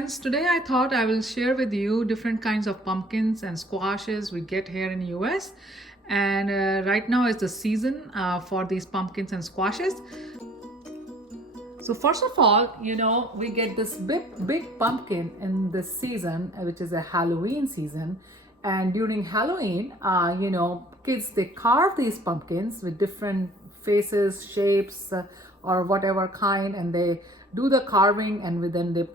friends, today I thought I will share with you different kinds of pumpkins and squashes we get here in US. And right now is the season for these pumpkins and squashes. So first of all, we get this big pumpkin in this season, which is a Halloween season. And during Halloween, kids, they carve these pumpkins with different faces, shapes, or whatever kind, and they do the carving, and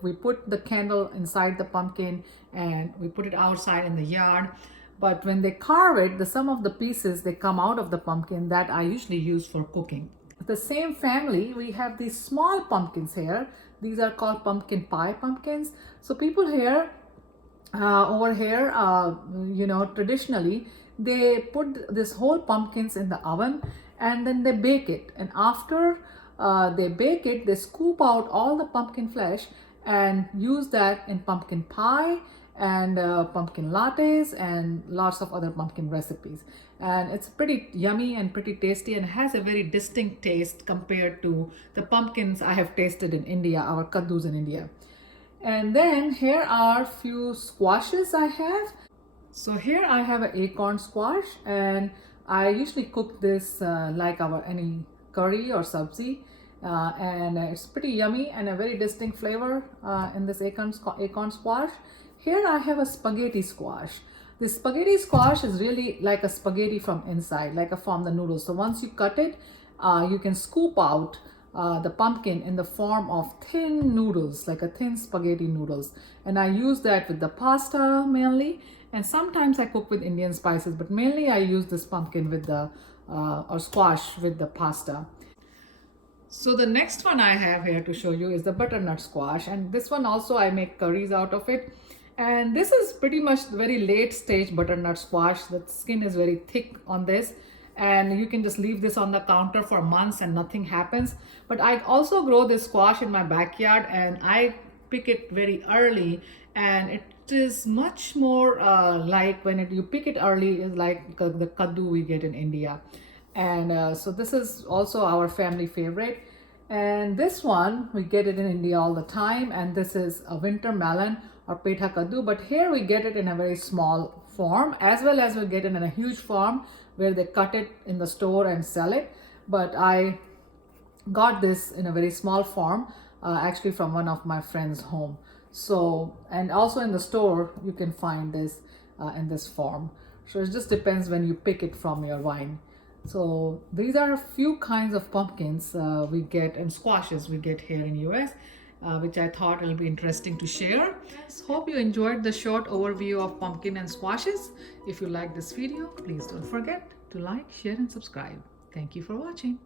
we put the candle inside the pumpkin and we put it outside in the yard. But when they carve it, some of the pieces, they come out of the pumpkin that I usually use for cooking. The same family, we have these small pumpkins here. These are called pumpkin pie pumpkins. So people here, over here, traditionally, they put this whole pumpkins in the oven and then they bake it. And after they bake it, they scoop out all the pumpkin flesh and use that in pumpkin pie and pumpkin lattes and lots of other pumpkin recipes. And it's pretty yummy and pretty tasty and has a very distinct taste compared to the pumpkins I have tasted in India, our kaddus in India. And then here are few squashes I have. So here I have an acorn squash, and I usually cook this like any curry or sabzi, and it's pretty yummy and a very distinct flavor in this acorn squash. Here I have a spaghetti squash. This spaghetti squash is really like a spaghetti from inside, from the noodles. So once you cut it, you can scoop out the pumpkin in the form of thin noodles, like a thin spaghetti noodles. And I use that with the pasta mainly, and sometimes I cook with Indian spices, but mainly I use this pumpkin with the or squash with the pasta. So the next one I have here to show you is the butternut squash, and this one also I make curries out of it. And this is pretty much very late stage butternut squash. The skin is very thick on this, and you can just leave this on the counter for months and nothing happens. But I also grow this squash in my backyard, and I pick it very early, and it is much more like when you pick it early is like the kaddu we get in India. And so this is also our family favorite. And this one, we get it in India all the time, and this is a winter melon or PETHA Kaddu, but here we get it in a very small form, as well as we get it in a huge form where they cut it in the store and sell it. But I got this in a very small form, actually from one of my friend's home. So, and also in the store, you can find this in this form. So it just depends when you pick it from your vine. So these are a few kinds of pumpkins we get and squashes we get here in US, which I thought will be interesting to share. Hope you enjoyed the short overview of pumpkin and squashes. If you like this video, please don't forget to like, share and subscribe. Thank you for watching.